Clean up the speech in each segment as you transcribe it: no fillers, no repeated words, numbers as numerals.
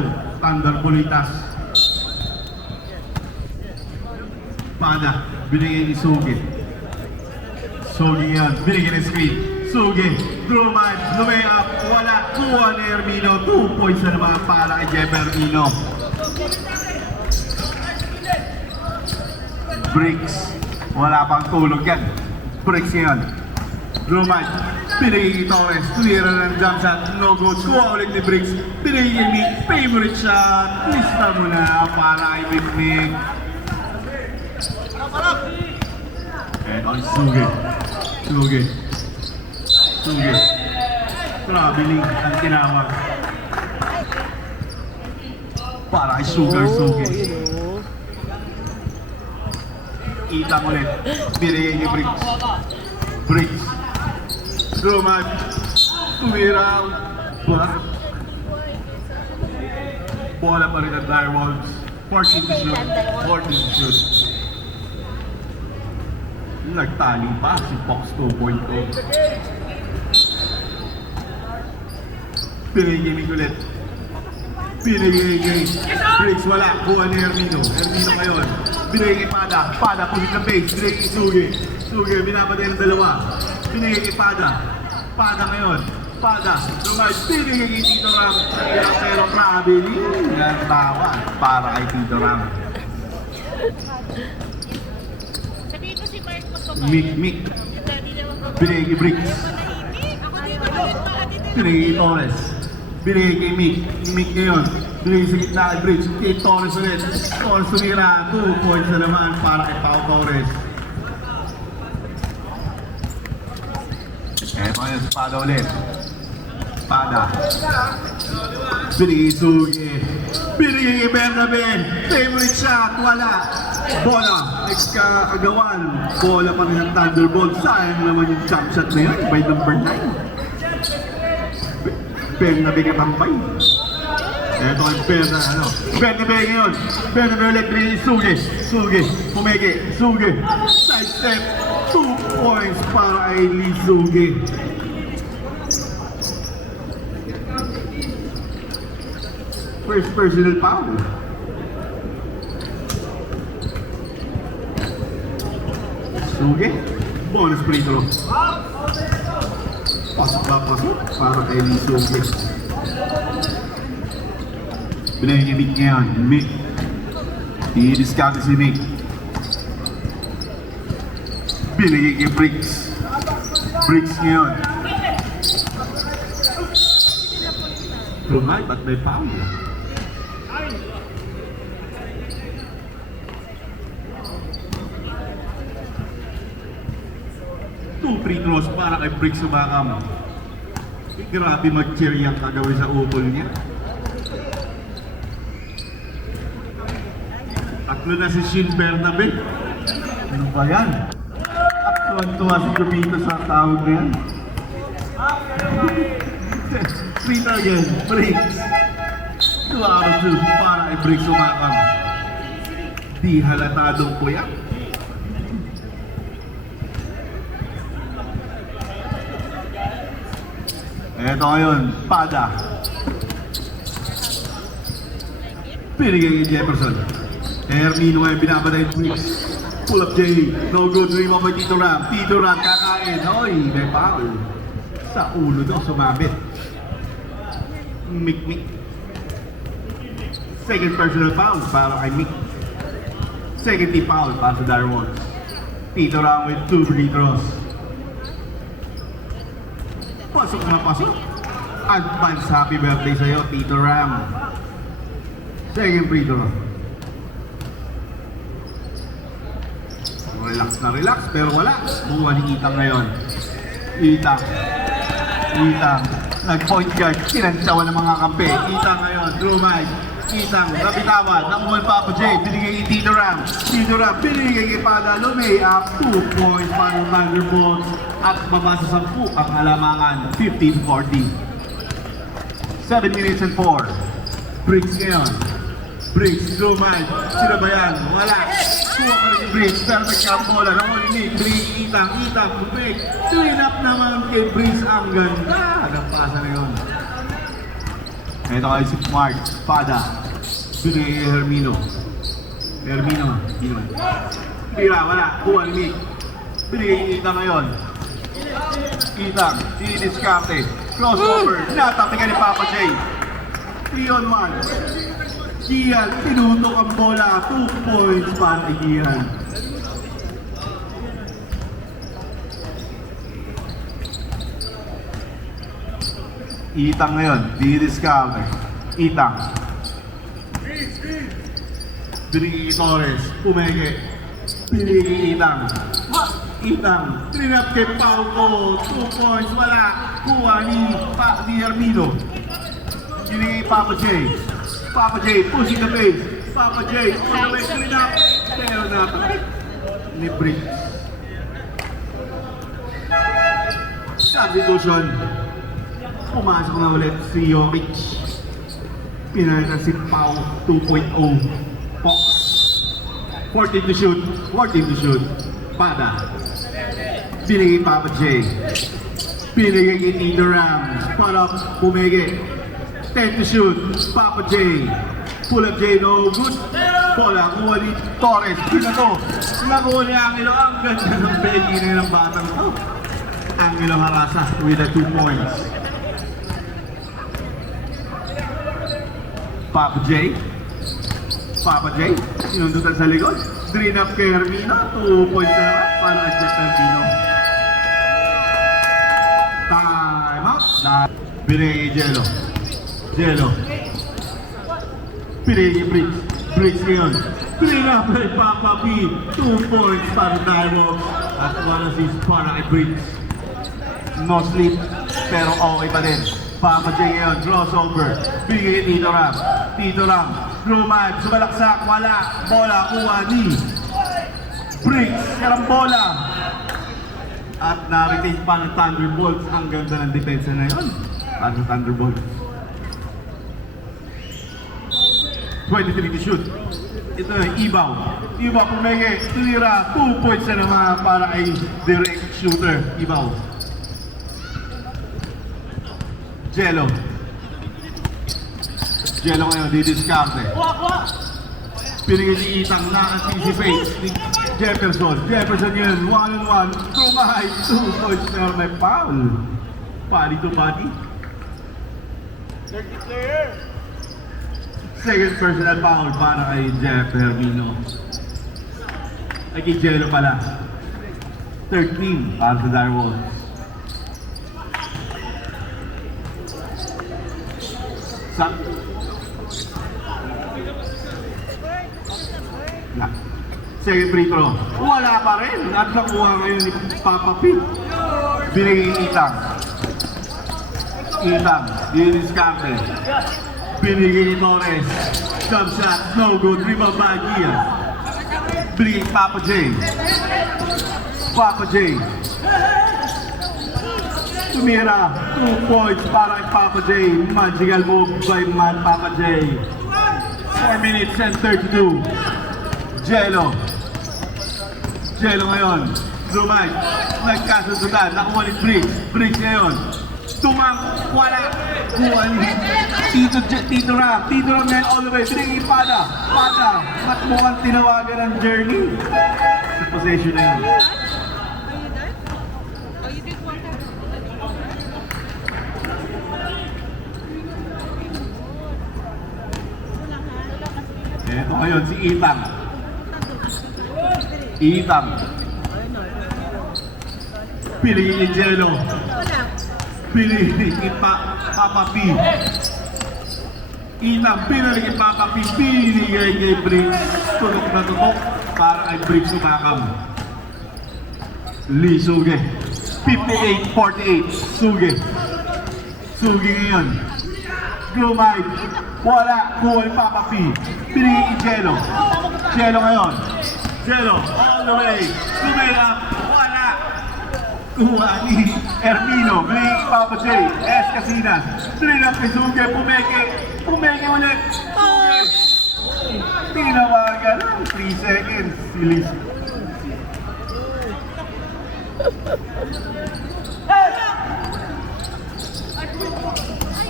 Direwall. Thunderbolitas. Pada. Binigay ni Sugi. Sugi yan. Binigay ni screen. Sugi. Drummond. Lumea. Wala. Kuha ni Hermino. 2 points na naman para kay Jeff Hermino. Bricks. Wala pang tulog yan. Bricks yan. Drummond. Binigay ni Torres. Clear ng jump shot. No good. Kuha ulit ni Bricks. Binigay ni favorite shot. Lista mo na para kay Big. Eto ang Sugi. Sugi. Sugi. Traveling ang tinawag. Para kay Sugar Sugi. Itang ulit. Binigay ni Bricks. Bricks. Drummond. Tumiraw. Bola pa rin ang Direwolves. 14 to shoot. 14 to shoot. Nagtali pa si Fox 2.0. Pinigay ni Gulet. Pinigay ni Bricks, wala. Kuha ni Hermino. Hermino ngayon. Binigay ni Pada. Pada, pulit ng base. Binigay ni Sugi. Sugi, binabagay ng dalawa. Binigay ni Pada. Pada ngayon. Pada. Lumay, binigay ni Tito Ram. Pero traveling. Yan tawa para kay Tito Ram. Mick. Binigay kay Bricks. Binigay kay Torres. Binigay kay Mick ngayon. Binigay sa gitna kay Bricks. Kay Torres ulit. Torres tumira. 2 points na naman para kay Pau Torres. Eto yung Pada ulit. Pada. Binigay kay Sugi. Binigay kay Bernabin. Favorite shot. Wala. Bola. Next kaagawan. Bola pa rin ang Thunderbolt. Sayang naman yung jump shot na yun. By number 9. Bernabin katampay. Eto ang Bernabin ngayon. Bernabin ulit. Binigay kay Sugi. Sugi. Pumegi. Sugi. Side step. 2 points para kay Lee Sugi. First personal foul. Sugi. Bonus free throw. Pasok para kay Lee Sugi. Binigay ni Mick ngayon. Mick. I-discount si Mick. Binigay kay Bricks. Bricks ngayon. Lumay, ba't may foul? Two free throws para kay Bricks Subakam. Grabe mag-cheer yung kagawin sa upol niya. Tatlo na si Shin Bernabin. Ano ba yan? Tuwan-tuwa si Jomito sa tawag na yan. Free throw again, Bricks. 2 out of 2 para kay Bricks Subakam. Di halatadong kuya. Eto ngayon, Pada. Pinigay kay Jefferson. Hermino ngayon, binabatay yung Bricks. Pull up J. No good, dream of Tito Ram. Tito Ram kakain. Hoy, may foul. Sa ulo daw, sumabit. Mick. Second personal foul para kay Mick. Second team foul para sa Direwolves. Tito Ram with 2 free throws. Pasok na pasok. Advance happy birthday sa'yo, Tito Ram. Second free throw. Relax, pero wala. Buwan ni Itang ngayon. Itang. Nag-point guard. Kinantsawan ng mga kampe. Itang ngayon. Drummond. Itang. Kapitawan. Nakuha pa ako, Jay. Binigay kay Tito Ram. Binigay kay Pada. Lumay up. 2 points para ng Thunderbolts. At babasa sa 10 ang alamangan. 15-40. 7 minutes and 4. Bricks ngayon. Bricks, Drummond. Sino ba yan? Wala. Kuha ka rin yung Bricks. Perfect ang bola. Nakulinig. Bricks, Itang. Bumig. Twin up naman kay Bricks. Ang ganda. Nagpasa na yun. Ito kay si Mark, Pada. Binigay kay Hermino. Hermino, tira, wala. Kuha ni Mick. Binigay kay Itang ngayon. Itang, diniskarte. Crossover, natapikan ni Papa J. 3-on-1. Gian, tinutok ang bola. 2 points para kay Gian. Itang ngayon, diniskarte. Itang. Binigay kay Torres, pumeke. Binigay kay Itang. Itang, trinap kay Pauco. 2 points, wala. Kuha ni Hermino. Binigay kay Papa J. Papa J, pushing the pace. Papa J, on the way, trinap. Pero napakit ni Brick. Substitution. Pumasok na ulit si Jokic. Pinalitan si Pau 2.0. Fox. 14 to shoot. 14 to shoot. Pada. Binigay Papa J. Binigay kay Tito Ram. Spot up. Pumege. 10 to shoot. Papa J. Pull up J. No good. Bola. Kuha ni Torres. Pinato. Nakuha ni Angelo. Ang ganda ng Becky na ng batang to. Angelo Harasa with the 2 points. Papa J. Papa J. Sinundutan sa likod. Drain up kay Hermino. 2 points na naman para kay Jeff Hermino. Time out. Binigay kay Jello. Jello. Binigay kay Briggs. Briggs ngayon. Drain up kay Papa P. 2 points para Direwolves. At 1 assist para kay Briggs. No sleep. Pero okay pa din. Papa J ngayon, crossover. Bigay Tito Ram. Tito Ram. Drummond, sumalaksak, wala. Bola, kuha ni Briggs. Karang bola. At na-retain pa ng Thunderbolts. Ang ganda ng depensa na yun. Para sa Thunderbolts. 23 to shoot. Ito na, Ibaw. Ibaw, pumege. Tulira, 2 points na naman para kay direct shooter. Ibaw. Jello. Jello ngayon, didiskarte. Pinigil si Itang na anticipate ni Jefferson. Jefferson yun, 1-on-1. Tumahay, 2 points na may foul. Body to body. Second personal foul para kay Jeff Hermino. Ay kay Jello pala. 13 para sa Direwolves. Second free throw. Wala pa rin. At nakuha ngayon ni Papa P. Binigay Itang. Itang. Diniskarte. Binigay ni Torres. Jump shot. No good. Rebound by Gian. Binigay Papa J. Papa J. Tumira, 2 points para kay Papa J. Magical move by Papa J. 4 minutes and 32. Jello. Jello ngayon. Drummond. Nagkasundutan. Nakuha ni Briggs. Briggs ngayon. Wala. Kuha ni Tito Ram. Tito Ram ngayon all the way. Binigay Pada. Pada. Mukhang tinawagan ng journey. Sa possession na yun. Ito ngayon si Itang. Itang. Pili ni Jello. Pili ni Papa P. Itang pinali kay Papa P. Pili kay Briggs. Tulok na tutok para kay Briggs umakam. Lee Suge. 58-48. Suge. Suge ngayon. Grumay. Wala. Kuha ni Papa P. Pinigay kay Jello. Jello ngayon. Jello. All the way. Tumira. Wala. Kuha ni Hermino. Pinigay kay Papa J. S. Casinas. Trinap kay Suge. Pumeke. Pumeke ulit. Suge. Tinawagan ng 3 seconds. Silis.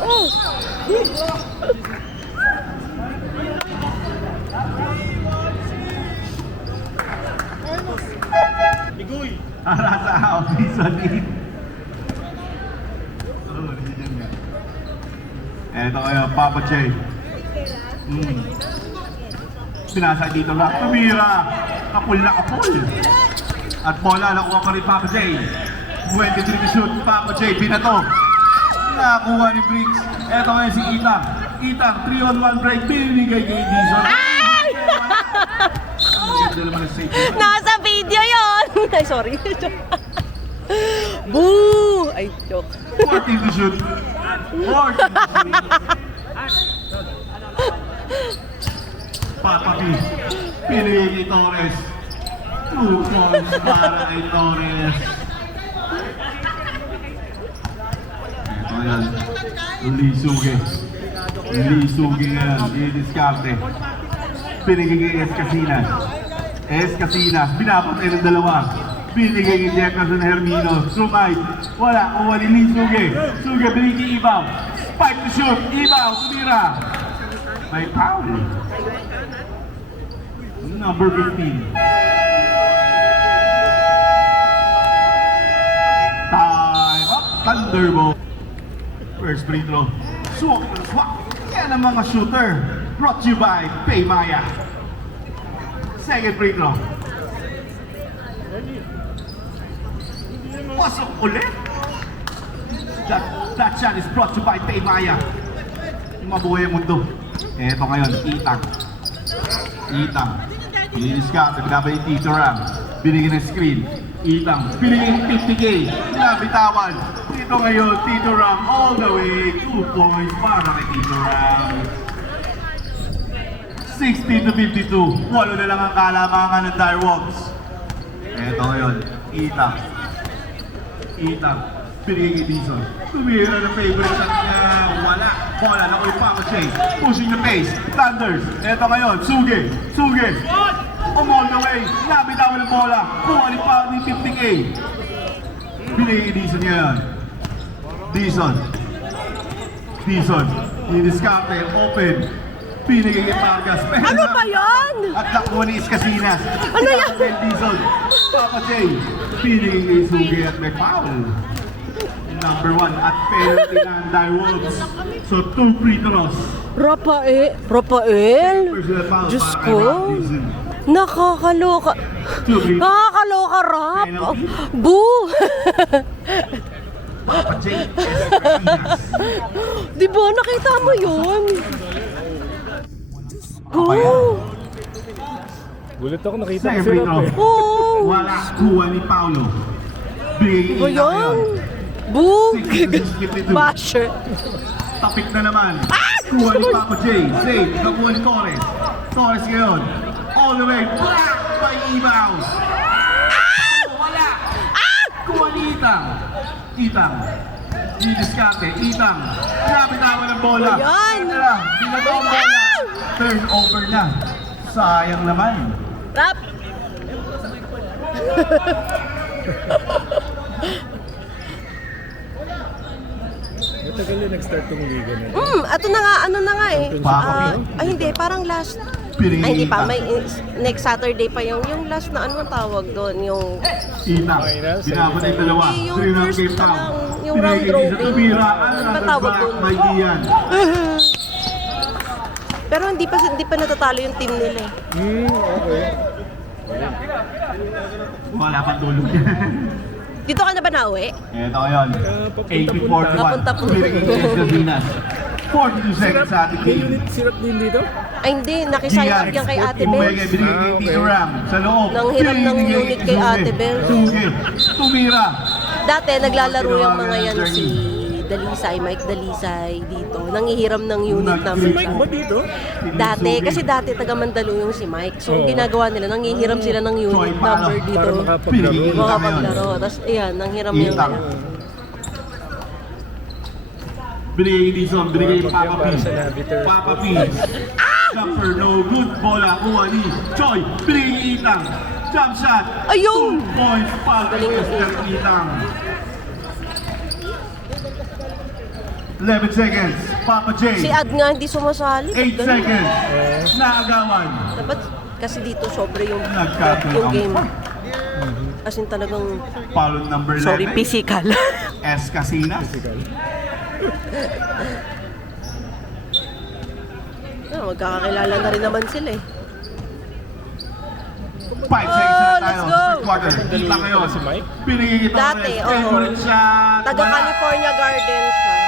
Oh! out. Dizon in. Oh, nandiyan nga. Eto kayo, Papa J. Pinasa dito lang. Tumira. Kapul na kapul. At bola, nakuha pa rin Papa J. 23 to shoot, Papa J. Binato. Nakakuha ni Briggs. Eto ngayon si Itang. Itang, 3-on-1 break. Binigay kay Dizon. Nasa video yon. Ay, sorry. Boo! Ay, joke. 14 to shoot. 14 to shoot. Papa P. Pinigay kay Torres. 2 points para kay Torres. Ito yan. Lee Suge. Lee Suge ngayon. I-discarte. Pinigay kay Escasinas. Escasinas. Pinapatay ng dalawa. Pinigay kay Jefferson Hermino. Sumay. Wala. Kuha ni Lee Suge. Suge pinigay kay Ibaw. Spike to shoot. Ibaw. Tumira. May foul. Number 15. Time up. Thunderbolt. First free throw. Swak. Swak. Yan ang mga shooter. Brought to you by Paymaya. Second free throw. Pasok ulit. That shot is brought to you by Paymaya. Mabuhay ang mundo. Eto ngayon, Itang. Itang. Pininiskat, pinabay yung Tito Ram. Binigyan ng screen. Itang. Binigyan ng 50K. Nabitawan. Dito ngayon, Tito Ram all the way. 2 points para kay Tito Ram. 60 to 52. Walo na lang ang kalamangan ng Direwolves. Eto ngayon, Itang. Itang. Binigyan kay Dizon. Tumira ng favorite shot niya. Wala. Bola na ko yung Papa J. Pushing the pace. Thunders. Eto ngayon. Suge. Suge. All the way. Nabitawan ng bola. Kuha ni Papa ni 50K. Binigyan kay Dizon ngayon. Dizon. Dizon. Diniskarte. Open. Binigyan kay Vargas. Ano ba yan? At nakuha ni Escasinas. Ano yan? Dizon. Papa J. Binigyan kay Suge at may foul. Number 1 at penalty ng Direwolves. So 2 free throws. Rafael? Rafael? Personal foul Diyos para kay ko. Rob Dizon. Nakakaloka. 2 free throws. Nakakaloka, Rap. Boo! Papa J. Escasinas. Di ba? Nakita mo yun? Apa yan? Boo! Gulat ako nakita ko Second si free Rob throw. eh. Oh! Wala. Kuha ni Paulo. Bigay Ba ina ngayon. yan? Boo! 52. Basher. Tapik na naman. Kuha ni Papa J. Save. Nakuha ni Torres. Torres ngayon. All the way. Black by Ibaus. Wala. Kuha ni Itang. Itang. Didiskarte. Itang. Nabitawan ng bola. Ayan. Binato ang bola. Turnover na. Sayang naman. Rap! Matagal yun nag-start tong liga na. Ato na nga, ano na nga eh. Papa, Ay, hindi, parang last. Pinigay Ay, hindi pa. Itang. May next Saturday pa yung last na ano ang tawag doon, yung Itang. Finals, Binabat yung dalawa. Hindi, yung 3 round first game pa foul. lang, yung Pinigay round kay robin. Dizon. Tumira. Ano ba Another tawag back doon? by Ian. Pero hindi pa natatalo yung team nila eh. Okay. Wala pang tulog yan. Dito ka na ba nauwi? Ito ngayon. Papunta-punta. 80-41. Papunta-punta. Pinigay kay Escasinas. 42 seconds sa ating May team. unit sirap din dito? Ay hindi, nakisayang up yan kay Ate Bel. Binigay kay Tito Ram sa loob. Nanghiram ng Binigay unit kay Suge. Ate Bel. Suge. Tumira. Dati naglalaro yung mga yan si Dalisay, Mike Dalisay dito. Nanghihiram ng unit namin. Mike ba dito? Dati, kasi dati taga Mandaluyong si Mike. So, Oo. ginagawa nila, nanghihiram sila ng unit number dito. Para Pinigay makapaglaro. Itang Makapaglaro. Tapos, ayan, nanghiram yung Itang. Binigay kay Dizon. Binigay kay Papa P. Para sa Naviter. Papa P. Jumper, no good. Bola, kuha ni Choi. Binigay kay Itang. Jump shot. Ayun! 2 points. Para kay Galing ng Mr. Itang. 11 seconds. Papa J. Si Ad nga hindi sumasali. 8 seconds. Naagawan. Dapat kasi dito sobre yung Nagkatuloy game. ang As in talagang, Followed number 11. sorry, physical. S. Casinas. Physical. Magkakakilala na rin naman sila eh. 5 seconds na tayo. let's go! Third quarter. Kita ngayon. Si Mike? Pinigigit ako. Dati, oo. Favorite siya. Taga California Gardens siya.